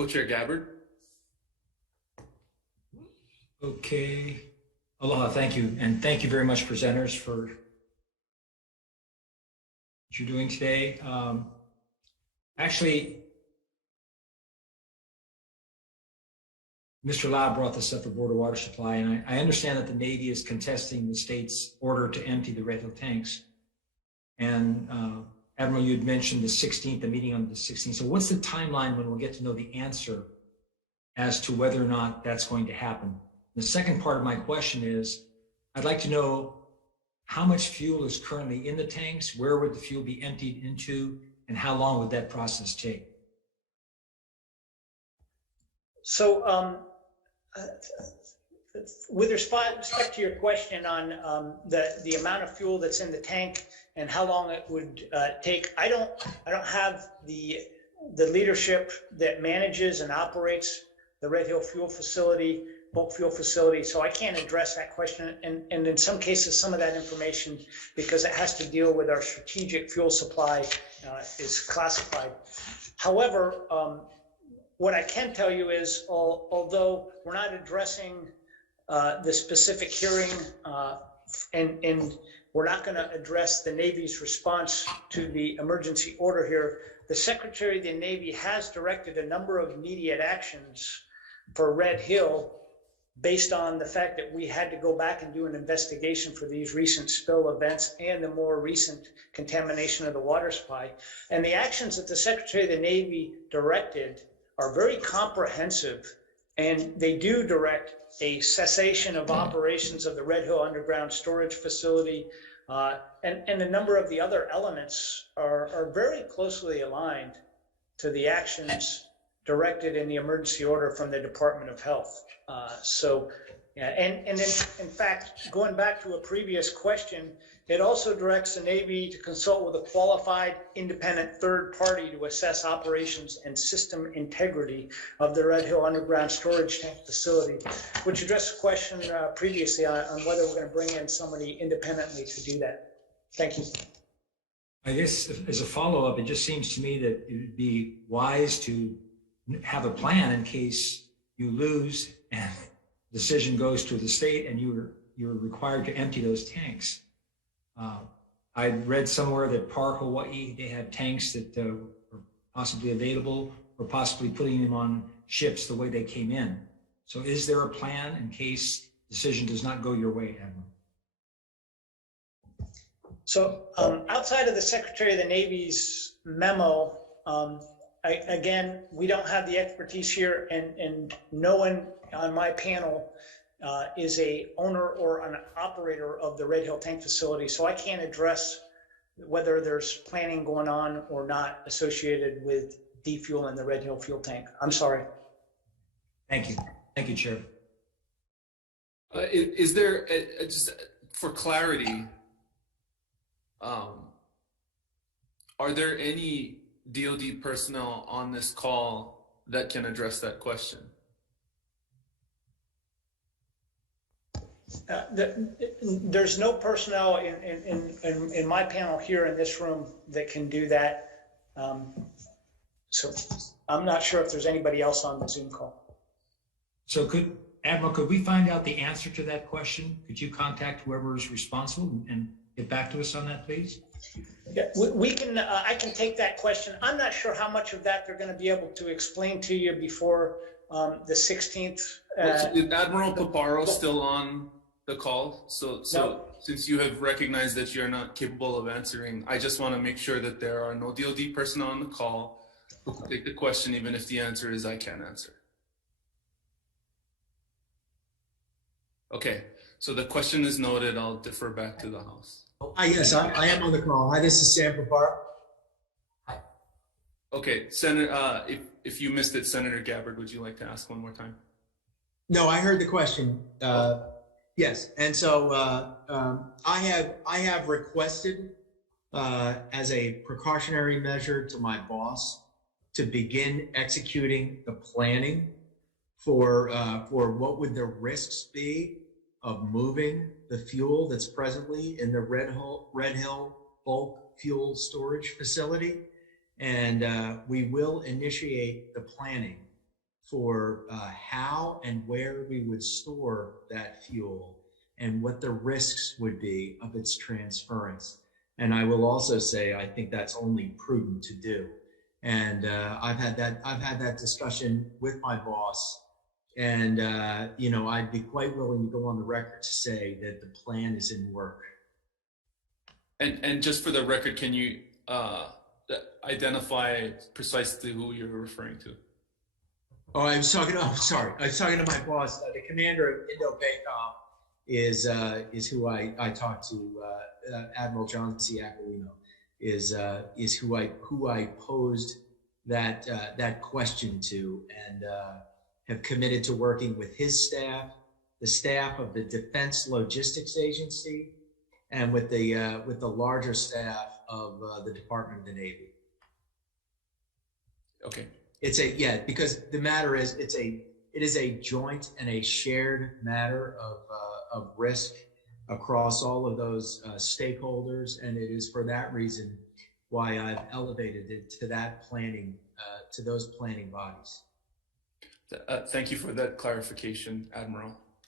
Co-Chair Gabbard. Okay. Aloha, thank you. And thank you very much, presenters, for what you're doing today. Actually, Mr. Lau brought this up for Board of Water Supply, and I understand that the Navy is contesting the state's order to empty the Red Hill tanks. And Admiral, you had mentioned the 16th, the meeting on the 16th. So what's the timeline when we'll get to know the answer as to whether or not that's going to happen? The second part of my question is, I'd like to know how much fuel is currently in the tanks, where would the fuel be emptied into, and how long would that process take? So with respect to your question on the amount of fuel that's in the tank and how long it would take, I don't have the leadership that manages and operates the Red Hill fuel facility, bulk fuel facility, so I can't address that question. And in some cases, some of that information, because it has to deal with our strategic fuel supply, is classified. However, what I can tell you is, although we're not addressing the specific hearing, and we're not going to address the Navy's response to the emergency order here, the Secretary of the Navy has directed a number of immediate actions for Red Hill based on the fact that we had to go back and do an investigation for these recent spill events and the more recent contamination of the water supply. And the actions that the Secretary of the Navy directed are very comprehensive, and they do direct a cessation of operations of the Red Hill underground storage facility, and a number of the other elements are very closely aligned to the actions directed in the emergency order from the Department of Health. And in fact, going back to a previous question, it also directs the Navy to consult with a qualified independent third party to assess operations and system integrity of the Red Hill underground storage tank facility, which addressed the question previously on whether we're going to bring in somebody independently to do that. Thank you. I guess as a follow-up, it just seems to me that it would be wise to have a plan in case you lose and the decision goes to the state and you're required to empty those tanks. I read somewhere that Park Hawaii, they have tanks that are possibly available, or possibly putting them on ships the way they came in. So is there a plan in case decision does not go your way, Admiral? So outside of the Secretary of the Navy's memo, again, we don't have the expertise here, and no one on my panel is a owner or an operator of the Red Hill tank facility, so I can't address whether there's planning going on or not associated with defueling the Red Hill fuel tank. I'm sorry. Thank you. Thank you, Chair. Is there, just for clarity, are there any DoD personnel on this call that can address that question? There's no personnel in my panel here in this room that can do that. So I'm not sure if there's anybody else on the Zoom call. So Admiral, could we find out the answer to that question? Could you contact whoever is responsible and get back to us on that, please? Yeah, we can. I can take that question. I'm not sure how much of that they're going to be able to explain to you before the 16th. Is Admiral Paparo still on the call? So No. Since you have recognized that you're not capable of answering, I just want to make sure that there are no DoD personnel on the call who can take the question, even if the answer is I can't answer. Okay, so the question is noted. I'll defer back to the House. Yes, I am on the call. Hi, this is Sam Paparo. Hi. Okay, Senator, if you missed it, Senator Gabbard, would you like to ask one more time? No, I heard the question. Yes, and so I have requested as a precautionary measure to my boss to begin executing the planning for what would the risks be of moving the fuel that's presently in the Red Hill bulk fuel storage facility. And we will initiate the planning for how and where we would store that fuel and what the risks would be of its transference. And I will also say, I think that's only prudent to do. And I've had that discussion with my boss, and you know, I'd be quite willing to go on the record to say that the plan is in work. And just for the record, can you identify precisely who you're referring to? Oh, I was talking. Oh, sorry. I was talking to my boss. The commander of Indo-PACOM is who I talked to. Admiral John C. Aquilino is who I posed that question to, and have committed to working with his staff, the staff of the Defense Logistics Agency, and with the larger staff of the Department of the Navy. Okay. Because the matter is, it is a joint and a shared matter of risk across all of those stakeholders, and it is for that reason why I've elevated it to that planning, to those planning bodies. Thank you for that clarification, Admiral.